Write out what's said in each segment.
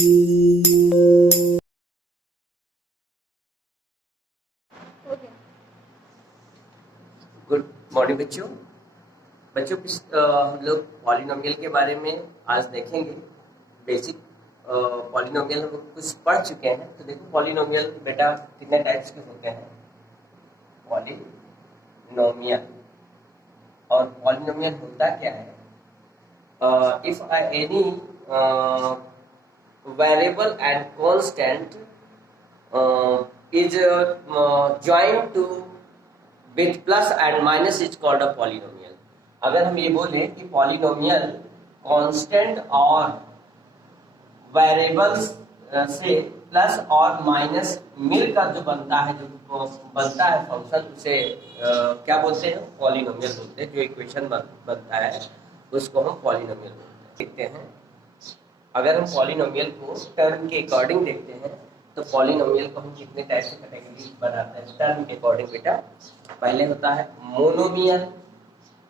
Good morning बच्चों। हम लोग पॉलिनोमियल के बारे में आज देखेंगे। बेसिक पॉलिनोमियल हम लोग कुछ पढ़ चुके हैं। तो देखो पॉलिनोमियल बेटा कितने टाइप्स के होते हैं। पॉलिनोमियल और पॉलिनोमियल होता क्या है? If any variable and constant is joined to with plus and minus is called a polynomial। अगर हम ये बोले कि पॉलिनोमियल कांस्टेंट और वेरिएबल्स से प्लस और माइनस मिलकर जो बनता है, फंक्शन, उसे क्या बोलते हैं? पॉलिनोमियल बोलते हैं। जो इक्वेशन बनता है उसको हम पॉलिनोमियल बोलते हैं। देखते हैं, अगर हम पॉलिनोमियल को टर्म के अकॉर्डिंग देखते हैं तो पॉलिनोमियल को हम कितने टाइप से कैटेगरी बनाते हैं टर्म के अकॉर्डिंग बेटा। पहले होता है मोनोमियल।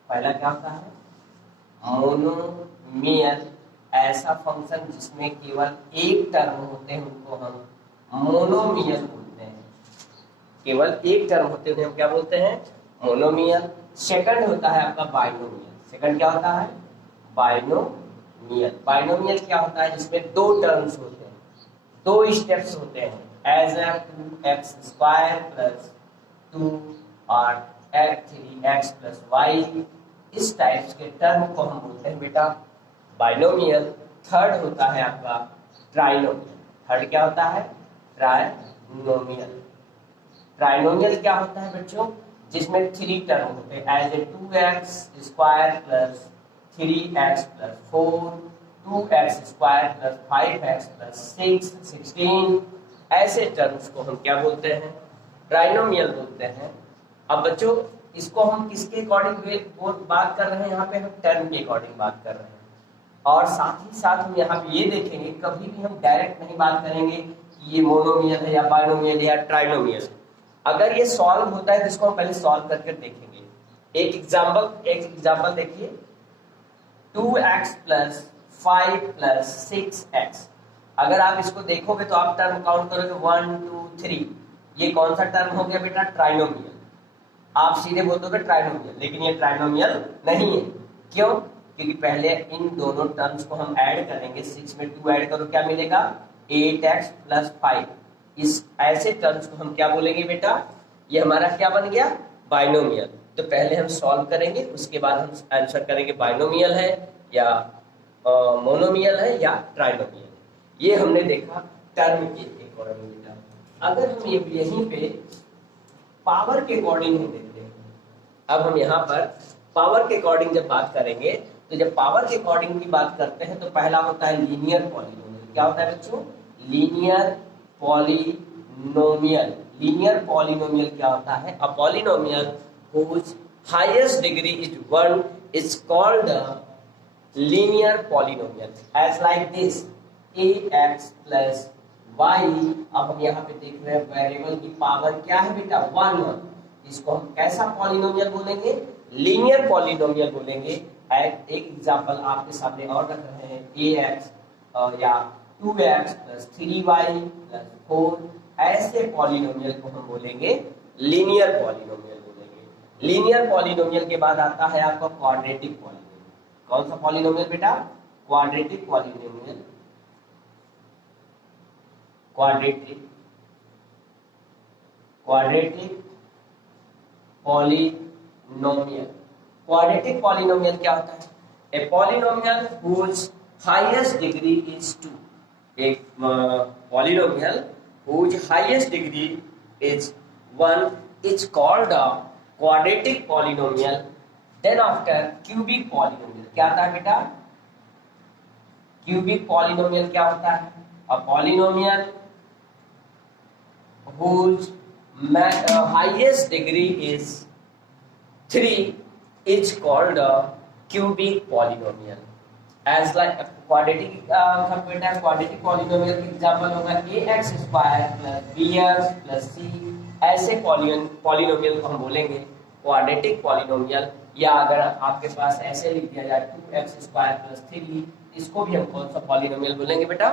पहला क्या होता है? मोनोमियल। ऐसा फंक्शन जिसमें केवल एक टर्म होते हैं उनको हम मोनोमियल बोलते हैं। केवल एक टर्म होते हैं हम क्या बोलते हैं? मोनोमियल। सेकंड होता है आपका बाइनोमियल। सेकंड क्या होता है? बाइनोमियल। बाइनोमियल क्या होता है? जिसमें दो टर्म्स होते हैं, दो स्टेप्स होते हैं, एज 2x² प्लस 2 और 3x प्लस y। इस टाइप्स के टर्म को हम बोलते हैं बेटा बाइनोमियल। थर्ड होता है आपका ट्राइनोमियल। थर्ड क्या होता है? ट्राइनोमियल। ट्राइनोमियल क्या होता है बच्चों? जिसमें थ्री टर्म होते हैं, as 2x² plus 3x plus 4, 2x² plus 5x plus 6, 16। ऐसे टर्म्स को हम क्या बोलते हैं? ट्राइनोमियल बोलते हैं। अब बच्चों इसको हम किसके अकॉर्डिंग बात कर रहे हैं? यहाँ पे हम टर्म के अकॉर्डिंग बात कर रहे हैं। और साथ ही साथ हम यहाँ पे ये देखेंगे, कभी भी हम डायरेक्ट नहीं बात करेंगे कि ये मोनोमियल है या बाइनोमियल या ट्राइनोमियल। अगर ये सॉल्व होता है तो इसको हम पहले सॉल्व करके देखेंगे। एक एग्जाम्पल देखिए, 2x प्लस 5 प्लस 6x। अगर आप इसको देखोगे तो आप टर्म काउंट करोगे 1 2 3। ये कौन सा टर्म हो गया बेटा? ट्राइनोमियल। आप सीधे बोल दोगे ट्राइनोमियल, लेकिन ये ट्राइनोमियल नहीं है। क्यों? क्योंकि पहले इन दोनों टर्म्स को हम ऐड करेंगे। 6 में 2 ऐड करो क्या मिलेगा? 8x plus 5। इस ऐसे टर्म्स को हम क्या बोलेंगे बेटा? ये हमारा क्या बन गया? बाइनोमियल। तो पहले हम सॉल्व करेंगे, उसके बाद हम आंसर करेंगे बाइनोमियल है या मोनोमियल है या ट्राइनोमियल। ये हमने देखा टर्म के अकॉर्डिंग बेटा। अगर हम यहीं पे पावर के अकॉर्डिंग हम देखते हैं, अब हम यहाँ पर पावर के अकॉर्डिंग जब बात करेंगे तो जब पावर के अकॉर्डिंग की बात करते हैं तो पहला होता है लीनियर पॉलिनोमियल। क्या होता है बच्चों? Linear polynomial. लीनियर पॉलिनोमियल क्या होता है? A polynomial whose highest degree is 1 is called a linear polynomial, as like this ax plus y। अब हम यहाँ पे देख रहे हैं वेरिएबल की पावर क्या है बेटा? 1। इसको हम कैसा पॉलिनोमियल बोलेंगे? लीनियर पॉलिनोमियल बोलेंगे। एक एग्जांपल आपके सामने और रख रहे हैं, ax या 2x प्लस 3y प्लस 4। ऐसे पॉलिनोमियल को हम बोलेंगे लीनियर पॉलिनोमियल बोलेंगे। लीनियर पॉलिनोमियल के बाद आता है आपका क्वाड्रेटिक पॉलिनोमियल। कौन सा पॉलिनोमियल बेटा? Quadratic polynomial. Quadratic polynomial. Quadratic polynomial क्या होता है? A polynomial whose highest degree is 2। एक polynomial whose highest degree is 1 is called a quadratic polynomial। then after cubic polynomial क्या आता है बेटा? cubic polynomial क्या होता है? a polynomial whose highest degree is 3 is called a cubic polynomial। as like quadratic quadratic polynomial का example होगा ax square plus bx plus c। ऐसे पॉलिनोमियल को हम बोलेंगे क्वाड्रेटिक पॉलिनोमियल। या अगर आपके पास ऐसे लिख दिया जाए 2x स्क्वायर प्लस 3, इसको भी हम कौन सा पॉलिनोमियल बोलेंगे बेटा?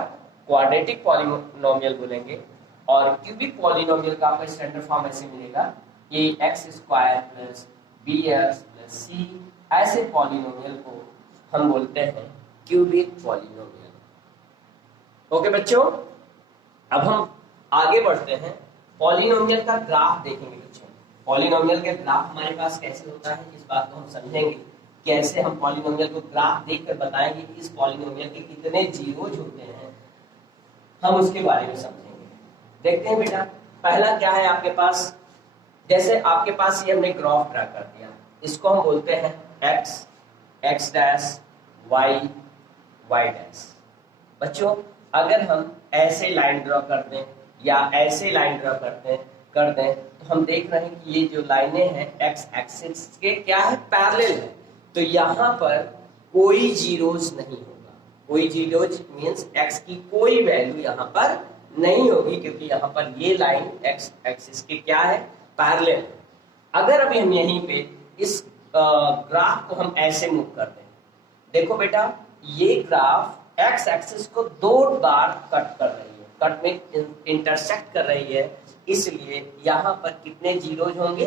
क्वाड्रेटिक पॉलिनोमियल बोलेंगे। और क्यूबिक पॉलिनोमियल का आपका स्टैंडर्ड फॉर्म ऐसे मिलेगा, ये x square plus b x plus c, ऐसे पॉलिनोमियल को हम बोलते हैं क्यूबिक पॉलिनोमियल। ओके बच्चों, अब हम आगे बढ़ते हैं, पॉलिनोमियल का ग्राफ देखेंगे बच्चों। पॉलिनोमियल का ग्राफ हमारे पास कैसे होता है, इस बात को हम समझेंगे। कैसे हम पॉलिनोमियल को ग्राफ देखकर बताएंगे कि इस पॉलिनोमियल के कितने जीरोज होते हैं, हम उसके बारे में समझेंगे। देखते हैं बेटा, पहला क्या है आपके पास, जैसे आपके पास ये हमने ग्राफ ड्रा कर दिया, इसको हम बोलते हैं x, x dash, y, y dash. बच्चों अगर हम ऐसे लाइन ड्रॉ कर दें या ऐसे लाइन ड्रॉ कर दें तो हम देख रहे हैं कि ये जो लाइनें हैं एक्स एक्सिस के क्या है, पैरेलल है। तो यहाँ पर कोई जीरोज नहीं होगा, कोई जीरोज मींस एक्स की कोई वैल्यू यहाँ पर नहीं होगी, क्योंकि यहाँ पर ये लाइन एक्स एक्सिस के क्या है, पैरेलल है। अगर अभी हम यहीं पे इस ग्राफ को हम ऐसे मूव कर दें, देखो बेटा ये ग्राफ एक्स एक्सिस को 2 बार कट कर रही है, कट में इंटरसेक्ट कर रही है, इसलिए यहाँ पर कितने जीरोज होंगे,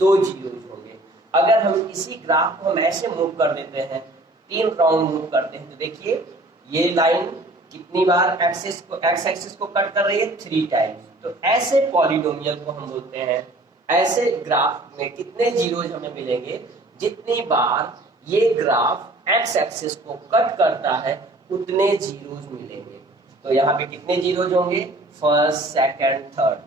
2 जीरोज होंगे। अगर हम इसी ग्राफ को हम ऐसे मूव कर देते हैं, 3 राउंड मूव करते हैं, तो देखिए ये लाइन कितनी बार एक्स एक्सिस को कट कर रही है, 3 टाइम्स। तो ऐसे पॉलिनोमियल को हम बोलते हैं, ऐसे ग्राफ में कितने जीरोज हमें मिलेंगे, जितनी बार ये ग्राफ एक्स एक्सिस को कट करता है उतने जीरोज मिलेंगे। तो यहाँ पे कितने जीरोज होंगे, फर्स्ट, सेकंड, थर्ड।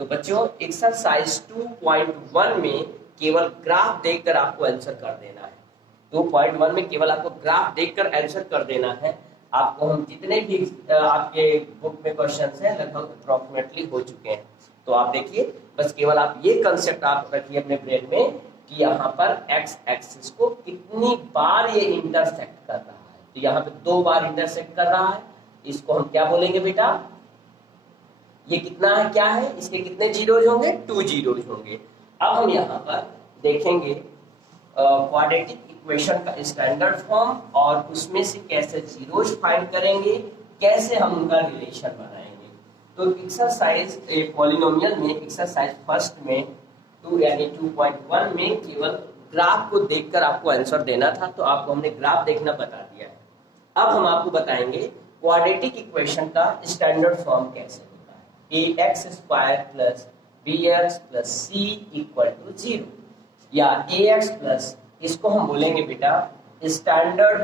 तो बच्चों एक्सरसाइज 2.1 में केवल ग्राफ देखकर आपको आंसर कर देना है। 2.1 में केवल आपको ग्राफ देखकर आंसर कर देना है। आपको हम जितने भी आपके बुक में क्वेश्चंस हैं लगभग अप्रोक्सीमेटली हो चुके हैं। तो आप देखिए, बस केवल आप ये कंसेप्ट आप रखिए अपने ब्रेन में कि यहाँ पर एक्स एक्सिस को कितनी बार ये इंटरसेक्ट कर रहा है। तो यहाँ पे 2 बार इंटरसेक्ट कर रहा है, इसको हम क्या बोलेंगे बेटा, ये कितना है, क्या है, इसके कितने जीरोज होंगे, 2 जीरोज होंगे। अब हम यहाँ पर देखेंगे क्वाड्रेटिक इक्वेशन का स्टैंडर्ड फॉर्म और उसमें से कैसे जीरोज फाइंड करेंगे, कैसे हम उनका रिलेशन बनाएंगे। तो एक्सरसाइज पॉलिनोमियल में एक्सरसाइज फर्स्ट में 2 यानी 2.1 में केवल ग्राफ को देखकर आपको आंसर देना था, तो आपको हमने ग्राफ देखना बता दिया है। अब हम आपको बताएंगे क्वाड्रेटिक इक्वेशन का स्टैंडर्ड फॉर्म कैसे होता है। A x square plus b x plus c equal to 0, या ए एक्स प्लस, इसको हम बोलेंगे बेटा standard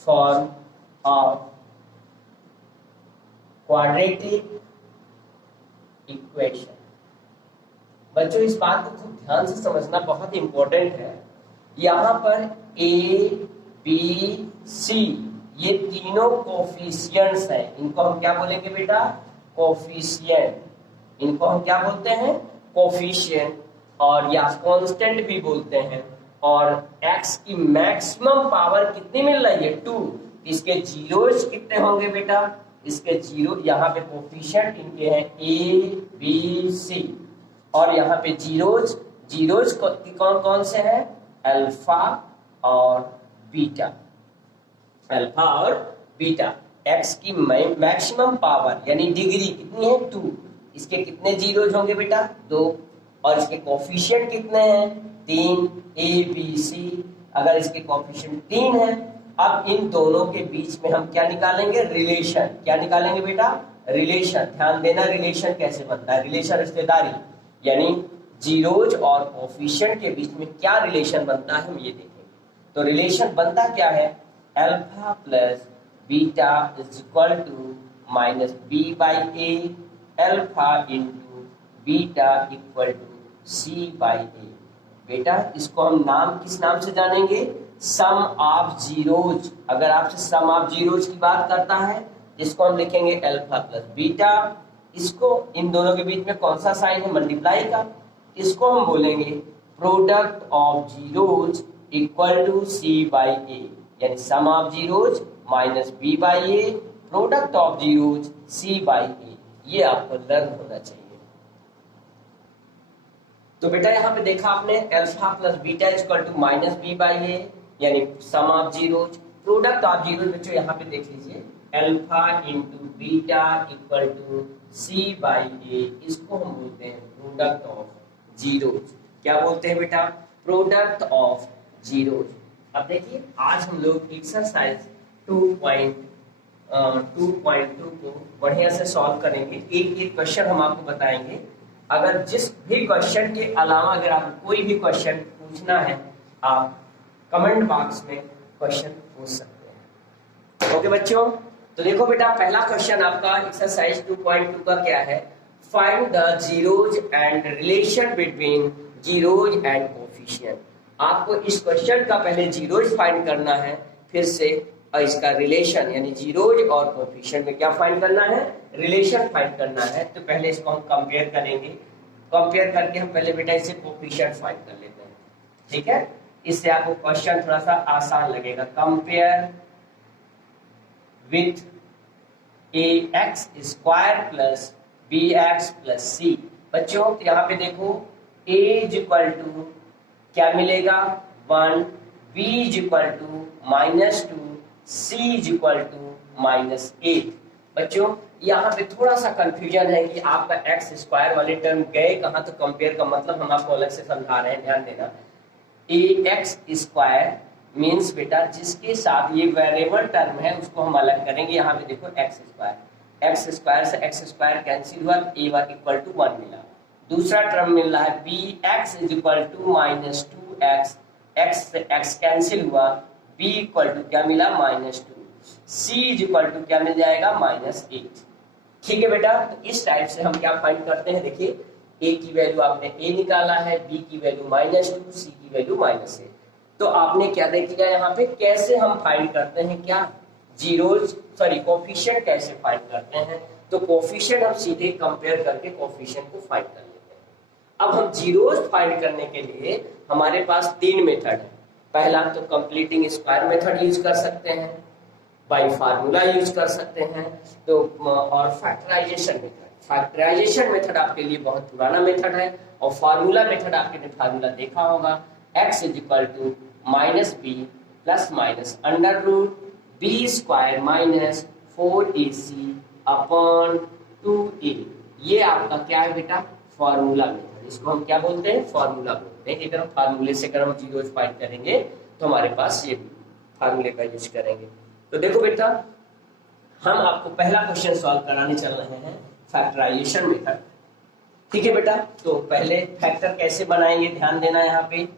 form of quadratic equation. बच्चों इस बात को खूब ध्यान से समझना बहुत इंपॉर्टेंट है। यहाँ पर ए बी सी ये तीनों कोफिशिएंट्स हैं, इनको हम क्या बोलेंगे बेटा, कोफिशिएंट। इनको हम क्या बोलते हैं, कोफिशिएंट, और या कांस्टेंट भी बोलते हैं। और x की मैक्सिमम पावर कितनी मिल रही है, 2। इसके जीरोज कितने होंगे बेटा, इसके जीरो, यहाँ पे कोफिशिएंट इनके हैं ए बी सी, और यहाँ पे जीरोज कौन कौन से हैं, अल्फा और बीटा। अल्फा और बीटा। x की मैक्सिमम पावर यानी डिग्री कितनी है, 2। इसके कितने जीरोज होंगे बेटा, 2। और इसके कोफिशिएंट कितने हैं, 3, ए बी सी। अगर इसके कोफिशिएंट 3 है, अब इन दोनों के बीच में हम क्या निकालेंगे, रिलेशन। क्या निकालेंगे बेटा, रिलेशन। ध्यान देना, रिलेशन कैसे बनता है, रिलेशन रिश्तेदारी, यानी जीरोज और कोफिशिएंट के बीच में क्या रिलेशन बनता है हम ये देखेंगे। तो रिलेशन बनता क्या है, alpha plus beta is equal to minus b by a, alpha into beta equal to C by a. बेटा इसको हम नाम किस नाम से जानेंगे, सम ऑफ जीरोज। अगर आपसे सम ऑफ जीरोज की बात करता है, इसको हम लिखेंगे अल्फा प्लस बीटा। इसको इन दोनों के बीच में कौन सा साइन है, मल्टीप्लाई का। इसको हम बोलेंगे product of zeros equal to C by a, यानी sum of zeros minus b by a, product of zeros c by a. ये आपको लर्न होना चाहिए। तो बेटा यहाँ पे देखा आपने alpha plus beta equal to minus b by a, यानी sum of zeros. Product of zero बच्चों यहाँ पे देख लीजिए, alpha into beta equal to C by a, इसको हम बोलते हैं प्रोडक्ट ऑफ जीरोज। क्या बोलते हैं बेटा? Product of zeros. अब देखिए आज हम लोग एक्सरसाइज 2.2 को बढ़िया से सॉल्व करेंगे। एक एक क्वेश्चन हम आपको बताएंगे। अगर जिस भी क्वेश्चन के अलावा अगर आपको कोई भी क्वेश्चन पूछना है, आप कमेंट बॉक्स में क्वेश्चन पूछ सकते हैं। ओके बच्चों, तो देखो बेटा पहला क्वेश्चन आपका एक्सरसाइज 2.2 का क्या है? Find the zeros and relation between zeros and coefficient. आपको इस क्वेश्चन का पहले जीरोज फाइंड करना है, फिर से इसका रिलेशन यानी जीरोज और कोफिशिएंट में क्या फाइंड करना है? रिलेशन फाइंड करना है। तो पहले इसको हम कंपेयर करेंगे। कंपेयर करके हम पहले बेटा इसे कोफिशिएंट फाइंड कर लेते हैं, ठीक है? इससे आपको क्वेश्चन थोड़ा सा आसान लगेगा। Compare with ax square plus bx plus c. बच्चों यहाँ पे देखो a इज इक्वल टू क्या मिलेगा? 1, b is equal to -2, c is equal to -8। बच्चों यहाँ पे थोड़ा सा कंफ्यूजन है कि आपका एक्स स्क्वायर वाले टर्म गए कहाँ, तो कंपेयर का मतलब हम आपको अलग से समझा रहे हैं, ध्यान देना। ax स्क्वायर मीन्स बेटा जिसके साथ ये वेरिएबल टर्म है उसको हम अलग करेंगे। यहाँ पे देखो एक्स स्क्वायर से एक्स स्क्वायर कैंसिल हुआ, a इक्वल टू 1 मिला। दूसरा टर्म मिल रहा है bx is equal to -2x, x से x कैंसिल हुआ, b इक्वल टू क्या मिला? -2, c इज इक्वल टू क्या मिल जाएगा? -8। ठीक है बेटा, तो इस टाइप से हम क्या फाइंड करते हैं? देखिए a की वैल्यू आपने a निकाला है, b की वैल्यू -2, c की वैल्यू -8। तो आपने क्या देख लिया यहाँ पे? कैसे हम फाइंड करते हैं क्या? जीरोज सॉरी कोफिशिएंट कैसे फाइंड करते हैं? तो कोफिशिएंट हम सीधे कंपेयर करके कोफिशिएंट को फाइंड कर लेते हैं। अब हम जीरोज फाइंड करने के लिए हमारे पास 3 मेथड है। पहला तो कंप्लीटिंग स्क्वायर मेथड यूज कर सकते हैं, बाय फार्मूला यूज कर सकते हैं, तो और फैक्टराइजेशन मेथड। फैक्टराइजेशन मेथड आपके लिए बहुत पुराना मेथड है, और फार्मूला मेथड आपने फार्मूला देखा होगा, x is equal to -b plus minus under root b square minus 4ac upon 2a। ये आपका क्या है बेटा? Formula method. इसको हम क्या बोलते हैं? फार्मूला बोलते हैं। अगर हम फार्मूले से अगर हम जीरोज फाइंड करेंगे तो हमारे पास ये फार्मूले का यूज करेंगे। तो देखो बेटा हम आपको पहला क्वेश्चन सॉल्व कराने चल रहे हैं फैक्टराइजेशन मेथड। ठीक है बेटा, तो पहले फैक्टर कैसे बनाएंगे ध्यान देना। यहाँ पे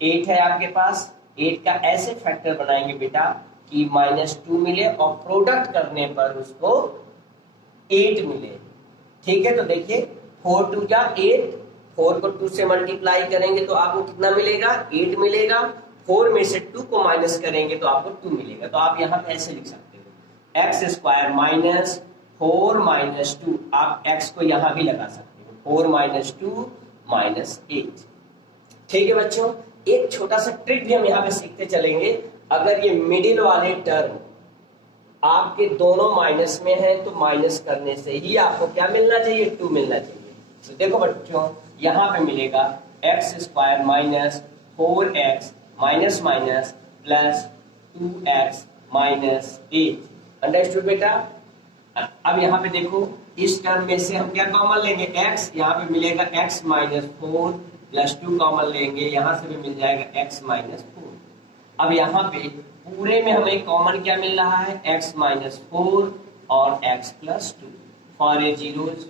8 है आपके पास, 8 का ऐसे फैक्टर बनाएंगे बेटा कि -2 मिले और प्रोडक्ट करने पर उसको 8 मिले। ठीक है, तो देखिए 4 2 जा 8, 4 को 2 से मल्टीप्लाई करेंगे तो आपको कितना मिलेगा? 8 मिलेगा। 4 में से 2 को माइनस करेंगे तो आपको 2 मिलेगा। तो आप यहाँ पे ऐसे लिख सकते हो एक्स स्क्वायर माइनस 4 माइनस 2, आप x को यहाँ भी लगा सकते हो, 4 माइनस 2 माइनस 8। ठीक है बच्चों, एक छोटा सा ट्रिक भी हम यहाँ पे सीखते चलेंगे। अगर ये मिडिल वाले टर्म आपके दोनों माइनस में है तो माइनस करने से ही आपको क्या मिलना चाहिए? 2 मिलना चाहिए। तो देखो बच्चों यहाँ पे मिलेगा x square minus 4x minus minus plus 2x minus 8। Understood बेटा? अब यहाँ पे देखो इस टर्म में से हम क्या कॉमन लेंगे? x, यहाँ पे मिलेगा x माइनस 4 प्लस 2 कॉमन लेंगे, यहाँ से भी मिल जाएगा x माइनस 4। अब यहाँ पे पूरे में हमें कॉमन क्या मिल रहा है? x माइनस 4 और x plus 2 for a zeros.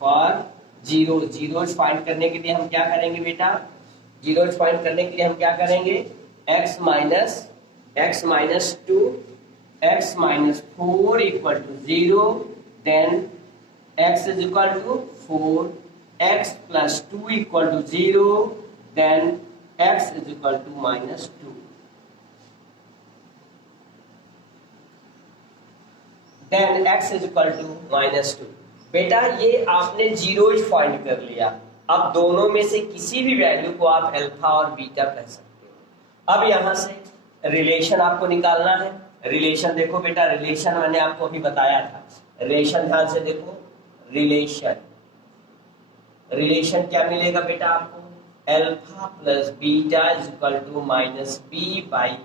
For zeros find करने के लिए हम क्या करेंगे बेटा? जीरोज फाइंड करने के लिए हम क्या करेंगे? x minus 2 x minus 4 equal to 0, then x is equal to 4, x plus 2 equal to 0, then x is equal to minus 2, then x is equal to minus 2। बेटा ये आपने जीरोज फाइंड कर लिया। अब दोनों में से किसी भी वैल्यू को आप अल्फा और बीटा कह सकते हो। अब यहां से रिलेशन आपको निकालना है। रिलेशन देखो बेटा, रिलेशन मैंने आपको अभी बताया था। रिलेशन ध्यान से देखो, रिलेशन क्या मिलेगा बेटा आपको? Alpha plus beta is equal to minus b by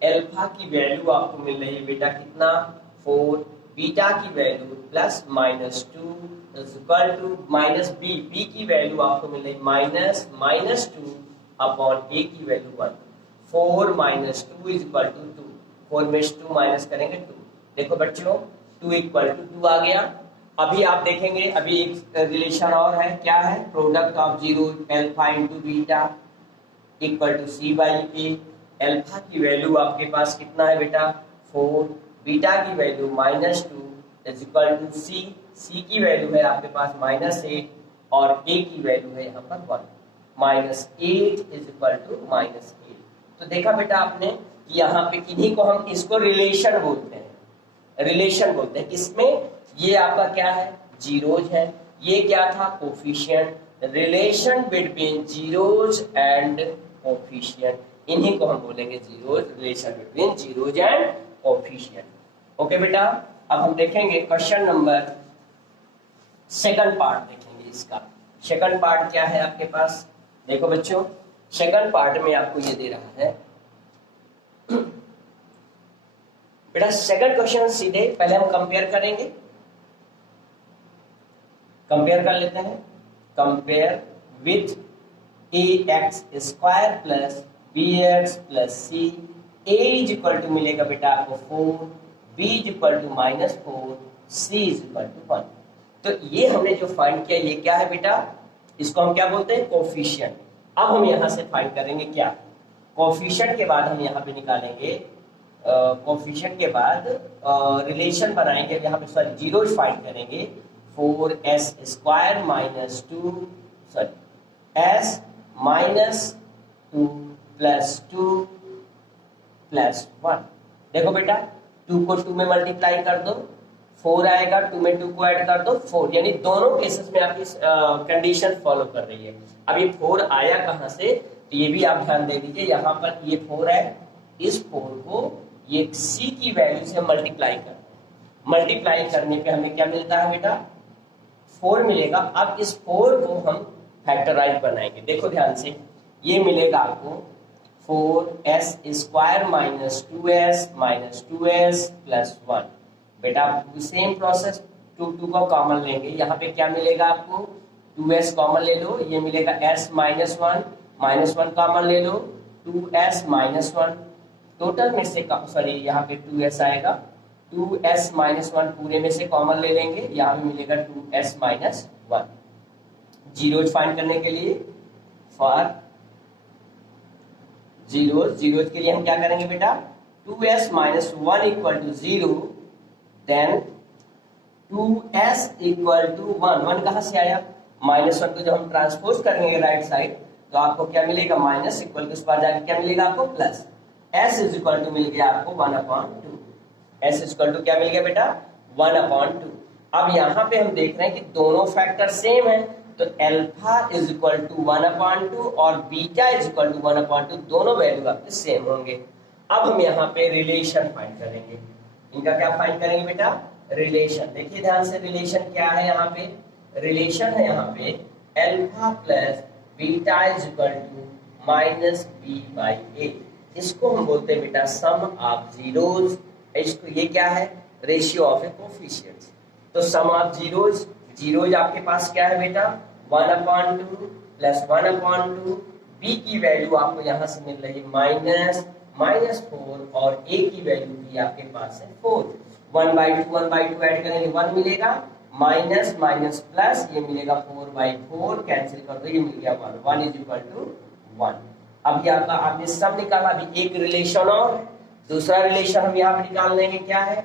a alpha की वैल्यू आपको मिल रही है बेटा कितना 4, बीटा की value plus minus 2 is equal to minus b, b की वैल्यू आपको मिल रही है माइनस 2 अपॉन ए की value 1। 4 minus 2 is equal to 2, 4 में 2 माइनस करेंगे 2। देखो बच्चों 2 इक्वल टू 2 आ गया। अभी आप देखेंगे अभी एक रिलेशन और है, क्या है, product of zero alpha into beta equal to C by a. Alpha की वैल्यू आपके पास कितना है बेटा 4, बीटा की value minus 2 is equal to c, c की वैल्यू है आपके पास माइनस 8 और ए की वैल्यू है यहाँ पर 1, minus 8 is equal to minus 8। तो देखा बेटा आपने कि यहाँ पे किन्हीं को हम इसको रिलेशन बोलते हैं, रिलेशन बोलते हैं। किसमें, ये आपका क्या है जीरोज है, ये क्या था coefficient, relation between zeros and coefficient, इन्हीं को हम बोलेंगे zeros, relation between zeros and coefficient. Okay बेटा, अब हम देखेंगे क्वेश्चन नंबर सेकंड पार्ट देखेंगे इसका। सेकंड पार्ट क्या है आपके पास, देखो बच्चों सेकंड पार्ट में आपको ये दे रहा है बेटा सेकंड क्वेश्चन सीधे पहले हम कंपेयर करेंगे, कंपेयर कर लेते हैं। Compare with a x square plus b x plus c, a is equal to मिलेगा बेटा आपको 4, b is equal to minus 4, c is equal to 1। तो ये हमने जो फाइंड किया ये क्या है बेटा, इसको हम क्या बोलते हैं कोफिशिएंट। अब हम यहां से फाइंड करेंगे क्या, कोफिशिएंट के बाद हम यहाँ पे निकालेंगे कोफिशिएंट के बाद रिलेशन बनाएंगे, यहाँ पे सॉरी जीरो फाइंड करेंगे। 4s square minus 2 sorry s minus 2 plus 2 plus 1। देखो बेटा 2 को 2 में मल्टीप्लाई कर दो 4 आएगा, 2 में 2 को ऐड कर दो 4, यानी दोनों केसेस में आपकी कंडीशन फॉलो कर रही है। अब ये 4 आया कहां से, तो ये भी आप ध्यान दे दीजिए, यहाँ पर ये 4 है, इस 4 को ये c की वैल्यू से मल्टीप्लाई कर, मल्टीप्लाई करने पे हमें क्या मिलता है बेटा 4 मिलेगा। अब इस 4 को हम फैक्टराइज बनाएंगे, देखो ध्यान से, ये मिलेगा आपको 4s square minus 2s minus 2s plus 1। बेटा सेम प्रोसेस 2 को कॉमन लेंगे, यहाँ पे क्या मिलेगा आपको 2s कॉमन ले लो, ये मिलेगा s माइनस 1 कॉमन ले लो 2s माइनस 1, टोटल में से सॉरी यहाँ पे 2s आएगा, 2s माइनस 1 पूरे में से कॉमन ले लेंगे, यहाँ पे मिलेगा 2s माइनस 1। जीरोज फाइंड करने के लिए फॉर जीरोज के लिए हम क्या करेंगे बेटा 2s minus 1 equal to 0, then 2s equal to 1 कहां से आया, माइनस 1 को जब हम ट्रांसपोज करेंगे राइट साइड तो आपको क्या मिलेगा माइनस इक्वल के उस पार जाके क्या मिलेगा आपको plus, s is equal to मिल गया आपको 1/2, s इज इक्वल टू क्या मिल गया बेटा 1/2। अब यहाँ पे हम देख रहे हैं कि दोनों फैक्टर सेम है, तो अल्फा इज इक्वल टू 1/2 और बीटा इज इक्वल टू 1/2, दोनों वैल्यू आपके सेम होंगे। अब हम यहाँ पे रिलेशन फाइंड करेंगे, इनका क्या फाइंड करेंगे बेटा रिलेशन। देखिए ध्यान से रिलेशन क्या है, यहाँ पे रिलेशन है यहाँ पे alpha plus beta is equal to minus b by a, इसको हम बोलते हैं बेटा सम ऑफ जीरोज, इसको ये क्या है रेशियो ऑफ ए कोफिशिएंट्स। तो सम ऑफ जीरोज, जीरोज आपके पास क्या है बेटा 1/2 प्लस 1/2, बी की वैल्यू आपको यहाँ से मिल रही है -4 और ए की वैल्यू भी आपके पास है 4, 1/2 ऐड करेंगे 1 मिलेगा, माइनस माइनस प्लस ये मिलेगा 4/4, कैंसिल कर दो ये मिल गया 1 इज इक्वल टू 1। अब ये आपका आपने सब निकाला, अभी एक रिलेशन और दूसरा रिलेशन हम यहाँ पे निकाल लेंगे, क्या है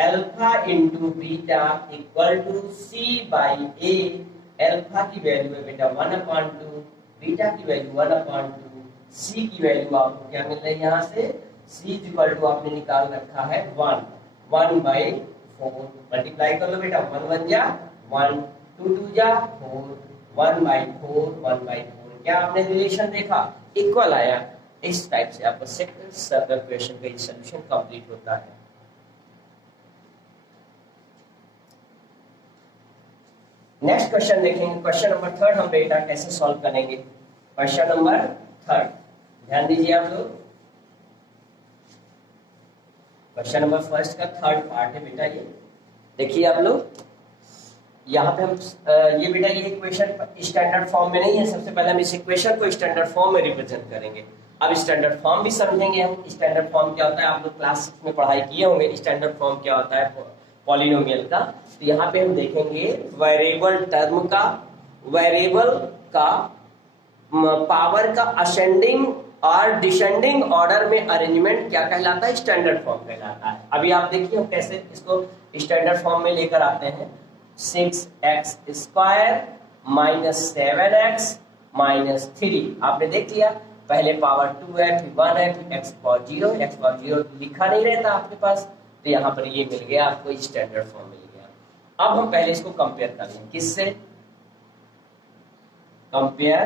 alpha into beta equal to C by a. Alpha की वैल्यू है बेटा 1/2, बीटा की वैल्यू 1/2, सी की वैल्यू आपको क्या मिल रही है यहाँ से सी इज इक्वल टू आपने निकाल रखा है 1/4, मल्टीप्लाई कर लो बेटा 1 1 जा 1, 2 2 जा 4, 1/4 क्या आपने रिलेशन देखा इक्वल आया। इस टाइप से आपका सेकंड क्वेश्चन का सॉल्यूशन कंप्लीट होता है। नेक्स्ट क्वेश्चन देखेंगे, क्वेश्चन नंबर 3 हम बेटा कैसे सॉल्व करेंगे। क्वेश्चन नंबर 3 ध्यान दीजिए आप लोग, क्वेश्चन नंबर फर्स्ट का थर्ड पार्ट है बेटा ये। देखिए आप लोग यहाँ पे हम ये बेटा ये इक्वेशन स्टैंडर्ड फॉर्म में नहीं है। सबसे पहले हम इस इक्वेशन को स्टैंडर्ड फॉर्म में रिप्रेजेंट करेंगे। अब स्टैंडर्ड फॉर्म भी समझेंगे हम। स्टैंडर्ड फॉर्म क्या होता है, आप लोग क्लास 6 में पढ़ाई किए होंगे। स्टैंडर्ड फॉर्म क्या होता है पॉलिनोमियल का। तो यहाँ पे हम देखेंगे वेरिएबल टर्म का, वेरिएबल का पावर का असेंडिंग और डिसेंडिंग ऑर्डर में अरेंजमेंट क्या कहलाता है, स्टैंडर्ड फॉर्म कहलाता है। अभी आप देखिए हम कैसे इसको स्टैंडर्ड फॉर्म में लेकर आते हैं। 6x square minus 7x minus 3, आपने देख लिया। पहले पावर 2 है, फिर 1 है, फिर x पावर 0। x पावर 0 लिखा नहीं रहता आपके पास, तो यहाँ पर ये मिल गया आपको, स्टैंडर्ड फॉर्म मिल गया। अब हम पहले इसको कंपेयर कर लें, किससे कंपेयर,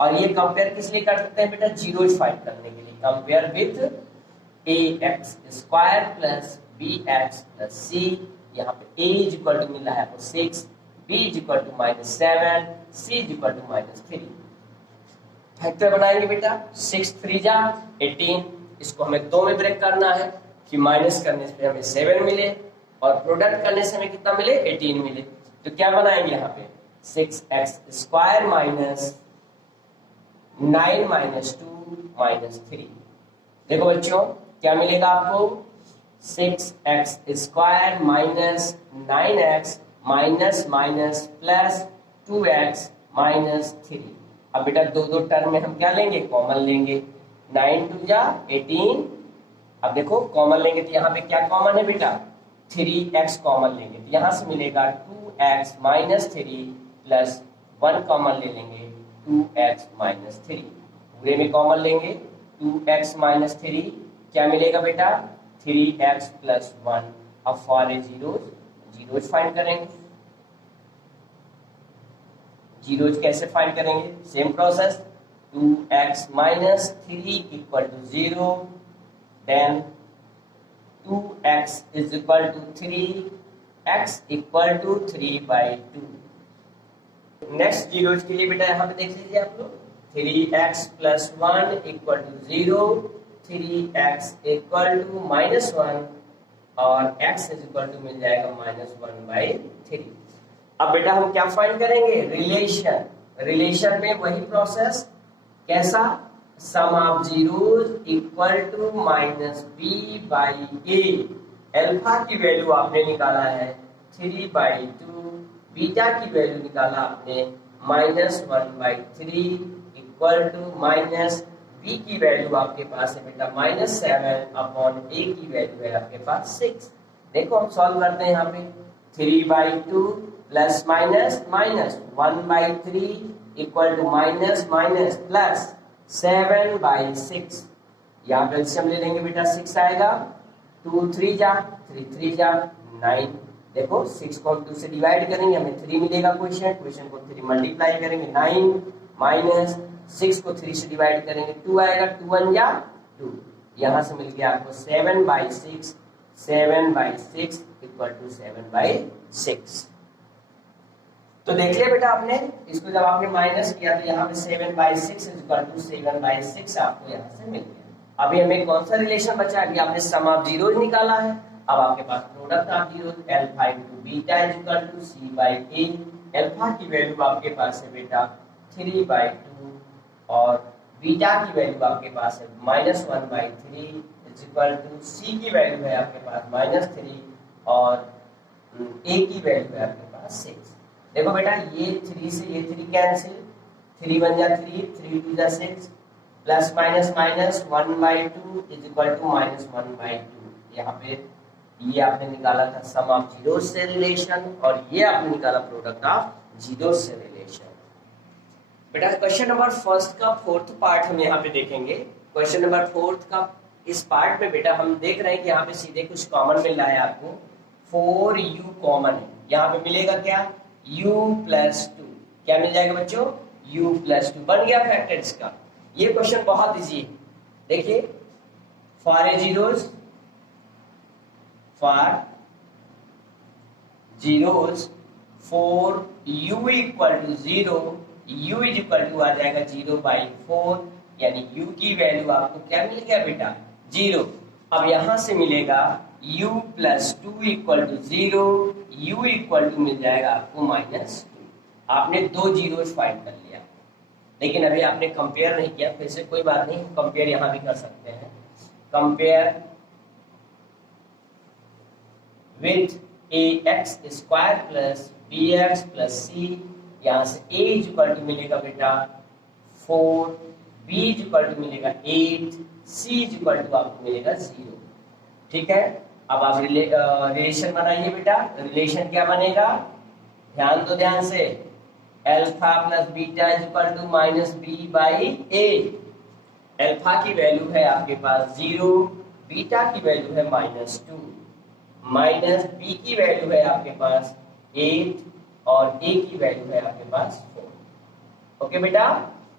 और ये कंपेयर किस लिए कर सकते हैं बेटा, जीरोज फाइंड करने के लिए। Compare with ax square plus bx plus c। यहाँ पे a इज इक्वल टू मिला है आपको 6, b is equal to -7, c is equal to -3। Factor बनाएंगे बेटा, 6 3 जा 18। इसको हमें 2 में ब्रेक करना है कि माइनस करने से हमें 7 मिले और प्रोडक्ट करने से हमें कितना मिले, 18 मिले। तो क्या बनाएंगे यहाँ पे, 6x square minus 9 minus 2 minus 3। देखो बच्चों क्या मिलेगा आपको, 6x square minus 9x minus minus plus 2x minus 3। अब बेटा दो दो टर्म में हम क्या लेंगे, कॉमन लेंगे। 9 2 जा 18। अब देखो कॉमन लेंगे तो यहाँ पे क्या कॉमन है बेटा, 3x कॉमन लेंगे तो यहाँ से मिलेगा 2x माइनस 3 प्लस 1 कॉमन ले लेंगे 2x माइनस 3। पूरे में कॉमन लेंगे 2x माइनस 3, क्या मिलेगा बेटा 3x प्लस 1। अब फॉर ए जीरोज फाइंड करेंगे। जीरोज कैसे फाइंड करेंगे, same process. 2x minus 3 equal to 0, then 2x is equal to 3, x equal to 3/2। Next zeros के लिए बेटा यहाँ पे देख लीजिए आप लोग, 3x plus 1 equal to 0, 3x equal to -1 और x इज इक्वल टू मिल जाएगा -1/3। अब बेटा हम क्या फाइंड करेंगे, रिलेशन। रिलेशन में वही प्रोसेस, कैसा, sum of zeros equal to -b/a। Alpha की वैल्यू आपने निकाला है 3/2, बीटा की वैल्यू निकाला आपने -1/3 इक्वल टू माइनस b की वैल्यू आपके पास है बेटा -7/a की वैल्यू है आपके पास 6। देखो हम सॉल्व करते हैं यहाँ पे, 3/2 plus minus minus 1/3 equal to minus minus plus 7/6। यहाँ पे एलसीएम ले लेंगे बेटा, 6 आएगा, 2 3 जा 3 3 जा 9। देखो 6 को हम 2 से डिवाइड करेंगे, हमें 3 मिलेगा क्वेश्चन को 3 मल्टीप्लाई करेंगे, 9 माइनस 6 को 3 से डिवाइड करेंगे, 2 आएगा, 2 1 जा 2। यहाँ से मिल गया आपको 7/6, 7/6 इक्वल टू 7/6। तो देख लिया बेटा आपने, इसको जब आपने माइनस किया तो यहाँ पे 7/6 इक्वल टू 7/6 आपको यहाँ से मिल गया। अभी हमें कौन सा रिलेशन बचा, अभी आपने सम ऑफ जीरोज निकाला है। अब आपके पास product of zeros, alpha into beta equal to c/a। Alpha की वैल्यू आपके पास है बेटा 3/2 और बीटा की वैल्यू आपके पास है -1/3 इज इक्वल टू c की वैल्यू है आपके पास -3 और a की वैल्यू है आपके पास 6। देखो बेटा ये 3 से ये 3 कैंसिल, 3 1 जा 3, 3 2 जा 6 plus minus minus 1/2 is equal to -1/2। यहाँ पे ये आपने निकाला था सम ऑफ जीरोज से रिलेशन और ये आपने निकाला प्रोडक्ट ऑफ जीरोज से रिलेशन। बेटा क्वेश्चन नंबर फर्स्ट का फोर्थ पार्ट हम यहाँ पे देखेंगे। क्वेश्चन नंबर फोर्थ का इस पार्ट में बेटा हम देख रहे हैं कि यहाँ पे सीधे कुछ कॉमन मिल रहा है आपको, 4u कॉमन है। यहाँ पे मिलेगा क्या, u प्लस 2। क्या मिल जाएगा बच्चों, u प्लस 2 बन गया फैक्टर इसका। ये क्वेश्चन बहुत इजी है। देखिए for a zeros, for zeros 4u equal to 0, u is equal to आ जाएगा 0/4, यानी u की वैल्यू आपको क्या मिल गया बेटा 0। अब यहां से मिलेगा u plus two equal to 0, u equal to मिल जाएगा आपको -2। आपने दो जीरोस फाइंड कर लिया, लेकिन अभी आपने कंपेयर नहीं किया, फिर से कोई बात नहीं, कंपेयर यहां भी कर सकते हैं। Compare with ax square plus bx plus c, यहाँ से a इक्वल टू मिलेगा बेटा 4, b इक्वल टू मिलेगा 8, c इक्वल टू आपको मिलेगा 0। ठीक है, अब आप रिलेशन बनाइए बेटा। रिलेशन क्या बनेगा, ध्यान दो ध्यान से, alpha plus beta equal to minus b by a. Alpha की वैल्यू है आपके पास 0, बीटा की वैल्यू है -2, माइनस बी की वैल्यू है आपके पास 8 और ए की वैल्यू है आपके पास 4। ओके बेटा,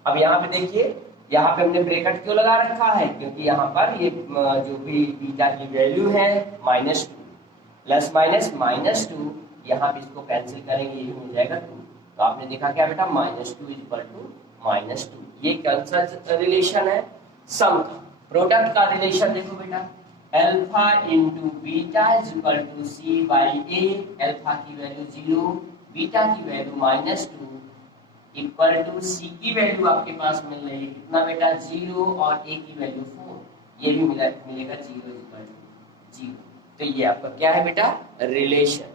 अब यहाँ पे देखिए, यहाँ पे हमने ब्रैकेट क्यों लगा रखा है, क्योंकि यहाँ पर ये जो भी बीटा की वैल्यू है -2 प्लस माइनस -2, यहाँ पे इसको कैंसिल करेंगे, ये मिल जाएगा 2। तो आपने देखा क्या बेटा, -2 इक्वल टू -2। ये कौन सा रिलेशन है, सम का, प्रोडक्ट का रिलेशन। देखो बेटा, alpha into beta is equal to C by a, alpha की वैल्यू 0, बीटा की वैल्यू -2 इक्वल टू सी की वैल्यू आपके पास मिल रही है कितना बेटा, 0 और ए की वैल्यू 4, ये भी मिलेगा 0 इक्वल टू 0। तो ये आपका क्या है बेटा, रिलेशन।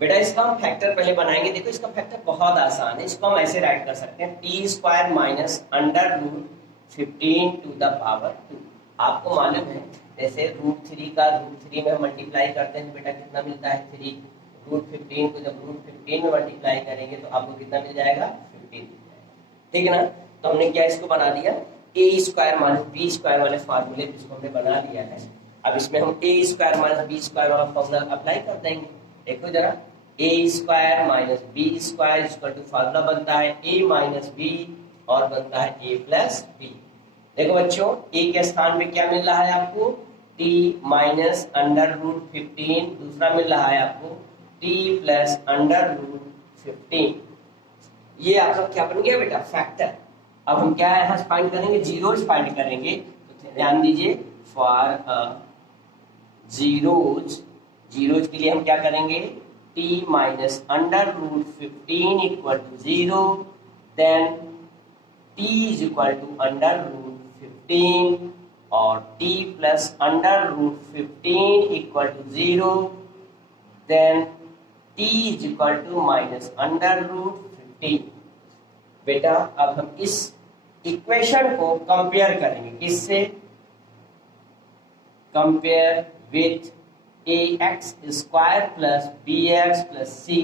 बेटा इसका हम फैक्टर पहले बनाएंगे। देखो इसका फैक्टर बहुत आसान है, इसको हम ऐसे राइट कर सकते हैं, t square minus under root 15 to the power 2। आपको मालूम है, जैसे √3 का √3 में मल्टीप्लाई करते हैं तो बेटा कितना मिलता है 3, √15 को जब √15 में मल्टीप्लाई करेंगे तो आपको कितना मिल जाएगा, 15 मिल जाएगा। ठीक है ना, तो हमने क्या इसको बना दिया, ए स्क्वायर माइनस बी स्क्वायर वाले फार्मूले इसको हमने बना लिया है। अब इसमें हम a square minus b square वाला फार्मूला अप्लाई कर देंगे। देखो जरा, a square minus b square equal to formula बनता है ए माइनस बी और बनता है ए प्लस बी। देखो बच्चों, ए के स्थान पे क्या मिल रहा है आपको, टी माइनस अंडर रूट 15, दूसरा मिल रहा है आपको टी प्लस अंडर रूट 15। ये आपका क्या बन गया बेटा, फैक्टर। अब हम क्या यहाँ फाइंड करेंगे, जीरोज फाइंड करेंगे। तो ध्यान दीजिए, फॉर जीरोज के लिए हम क्या करेंगे, t minus under root 15 equal to 0, then t is equal to under root 15 और t plus under root 15 equal to 0, then t is equal to minus under root 15। बेटा अब हम इस इक्वेशन को कंपेयर करेंगे, किससे, compare with ax square plus bx plus c,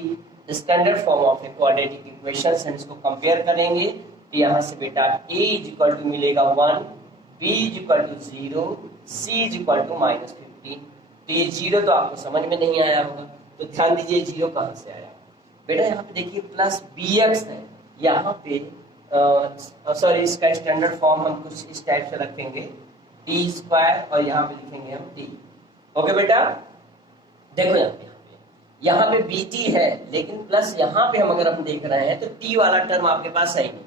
standard form of a quadratic equation. हम इसको कंपेयर करेंगे तो यहाँ से बेटा a इज इक्वल टू मिलेगा 1, b is equal to 0, c is equal to -15। तो ये 0 तो आपको समझ में नहीं आया होगा, तो ध्यान दीजिए 0 कहाँ से आया बेटा, यहाँ पे देखिए प्लस bx है, यहाँ पे सॉरी इसका स्टैंडर्ड फॉर्म हम कुछ इस टाइप से रखेंगे, टी स्क्वायर और यहाँ पे लिखेंगे हम टी। ओके बेटा, देखो यहाँ पे bt है, लेकिन प्लस यहाँ पे हम अगर हम देख रहे हैं तो t वाला टर्म आपके पास है ही नहीं।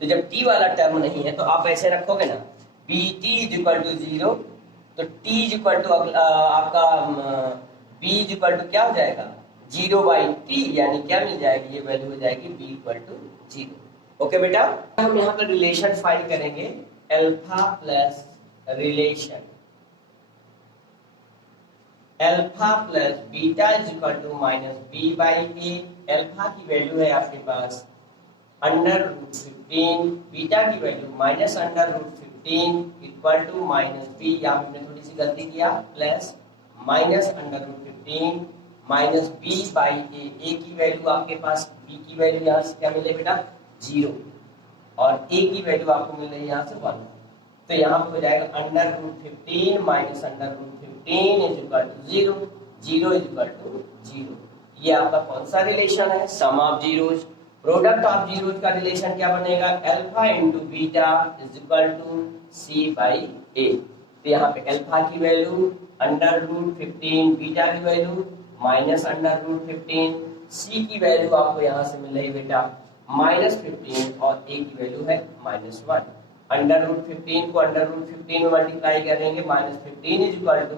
तो जब t वाला टर्म नहीं है तो आप ऐसे रखोगे ना, bt इज इक्वल टू 0, तो t इज इक्वल टू आपका b इज इक्वल टू क्या हो जाएगा, 0/t, यानी क्या मिल जाएगी, ये वैल्यू हो जाएगी b इक्वल टू 0। ओके बेटा, हम यहाँ पर रिलेशन फाइंड करेंगे, alpha plus relation alpha plus beta is equal to minus b by a. Alpha की वैल्यू है आपके पास अंडर रूट 15, बीटा की value minus under root 15 equal to minus b, यहाँ पे हमने थोड़ी सी गलती किया, plus minus under root 15 minus b by a. A की वैल्यू आपके पास, बी की वैल्यू यहाँ से क्या मिले बेटा 0 और ए की वैल्यू आपको मिल रही है यहाँ से 1। तो यहाँ पे हो जाएगा under root 15 minus under root 15 is equal to 0, 0 is equal to 0। ये आपका कौन सा रिलेशन है, sum of zeros. Product of zeros का रिलेशन क्या बनेगा, alpha into beta is equal to C by A. तो यहाँ पे अल्फा की वैल्यू अंडर रूट 15, बीटा की value minus under root 15, C की वैल्यू आपको यहाँ से मिल रही है बेटा -15 और ए की वैल्यू है -1। √15 को √15 में मल्टीप्लाई करेंगे, -15 इज इक्वल टू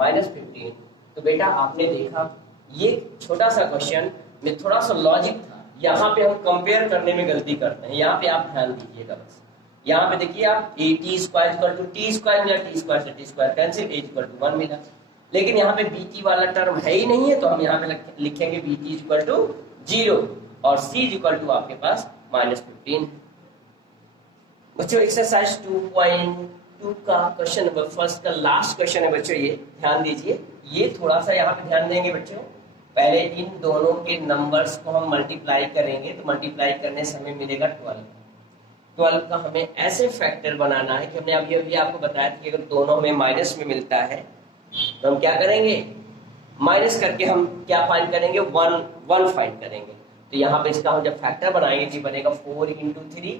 -15। तो बेटा आपने देखा ये छोटा सा क्वेश्चन में थोड़ा सा लॉजिक था, यहाँ पे हम कंपेयर करने में गलती करते हैं, यहाँ पे आप ध्यान दीजिएगा बस। यहाँ पे देखिए आप t square equal to t square या टी स्क्वायर से t square cancel, a equal to 1 मिला। लेकिन यहाँ पे बीटी वाला टर्म है ही नहीं है, तो हम यहाँ पे लिखेंगे बीटी इक्वल टू 0 और सी इक्वल टू आपके पास -15। बच्चों एक्सरसाइज 2.2 का क्वेश्चन नंबर फर्स्ट का लास्ट क्वेश्चन है बच्चों, ये ध्यान दीजिए। ये थोड़ा सा यहाँ पे ध्यान देंगे बच्चों, पहले इन दोनों के नंबर्स को हम मल्टीप्लाई करेंगे, तो मल्टीप्लाई करने से हमें मिलेगा 12 का हमें ऐसे फैक्टर बनाना है कि हमने अभी आपको बताया था कि अगर दोनों हमें माइनस में मिलता है तो हम क्या करेंगे, माइनस करके हम क्या फाइंड करेंगे, 1 फाइंड करेंगे। तो यहाँ पे इसका हम जब फैक्टर बनाएंगे जी बनेगा 4 × 3,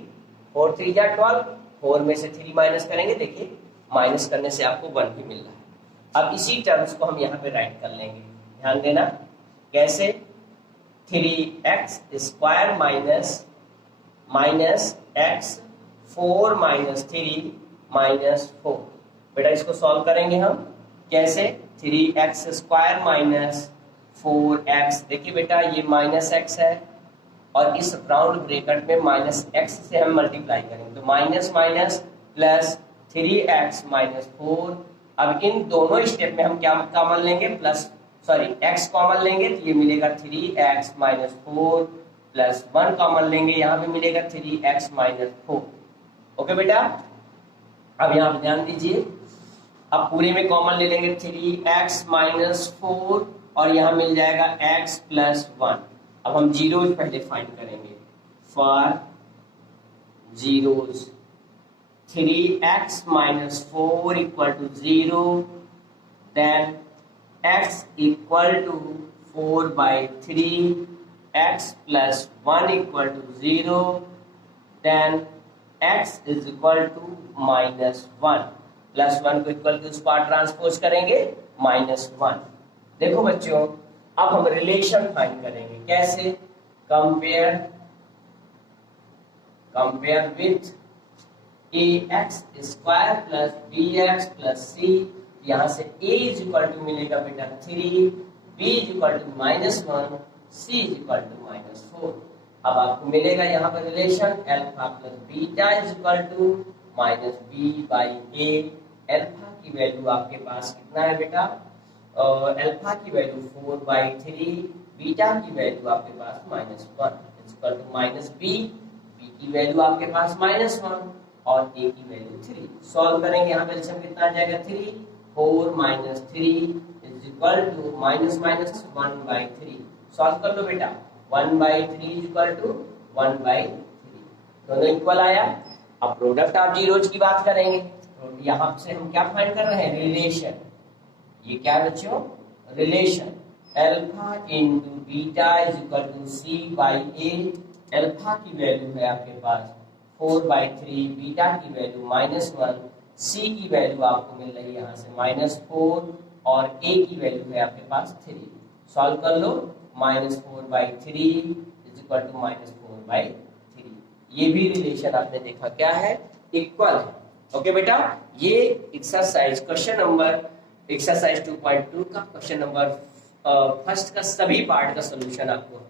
4 3 या 12, 4 में से 3 माइनस करेंगे, देखिए माइनस करने से आपको 1 ही मिल रहा है। अब इसी टर्म्स को हम यहाँ पे राइट कर लेंगे, ध्यान देना कैसे, 3x स्क्वायर माइनस x 4 - 3 - 4। बेटा इसको सॉल्व करेंगे हम कैसे, 3x स्क्वायर -4x, देखिए बेटा ये -x है और इस राउंड ब्रैकेट में -x से हम मल्टीप्लाई करेंगे, तो माइनस प्लस 3x -4। अब इन दोनों स्टेप में हम क्या कॉमन लेंगे, x कॉमन लेंगे, तो ये मिलेगा 3x -4 प्लस 1 कॉमन लेंगे, यहाँ पे मिलेगा 3x -4। ओके बेटा, अब यहाँ पे ध्यान दीजिए, अब पूरे में कॉमन ले लेंगे 3x -4 और यहाँ मिल जाएगा x + 1। अब हम जीरोज पहले फाइंड करेंगे, for zeros 3x -4 = 0, then x = 4/3, x + 1 = 0, then x is equal to -1, +1 को इक्वल टू उस पार ट्रांसपोज करेंगे -1। देखो बच्चों अब हम रिलेशन फाइंड करेंगे, कैसे, compare with ax² + bx + c, यहाँ से a = मिलेगा बेटा 3, b = -1, c = -4। अब आपको मिलेगा यहाँ पर relation alpha + beta = -b/a। Alpha की वैल्यू आपके पास कितना है बेटा, अल्फा की वैल्यू 4/3, बीटा की वैल्यू आपके पास -1 = -b, b की वैल्यू आपके पास -1 और a की वैल्यू 3। सॉल्व करेंगे, यहाँ पे एलसीएम कितना आ जाएगा 3, 4 - 3 = -1/3। सॉल्व कर लो बेटा, 1/3 = 1/3, दोनों इक्वल आया। अब प्रोडक्ट ऑफ जीरोज की बात करेंगे, तो यहाँ से हम क्या फाइंड कर रहे हैं, रिलेशन। ये क्या बच्चों, relation alpha × beta = c/a। Alpha की वैल्यू है आपके पास 4/3, बीटा की वैल्यू -1, c की वैल्यू आपको मिल रही है यहाँ से -4 और a की वैल्यू है आपके पास 3। सॉल्व कर लो, -4/3 = -4/3। ये भी रिलेशन आपने देखा क्या है, इक्वल है। ओके बेटा, ये एक्सरसाइज 2.2 का क्वेश्चन नंबर फर्स्ट का सभी पार्ट का सोल्यूशन आपको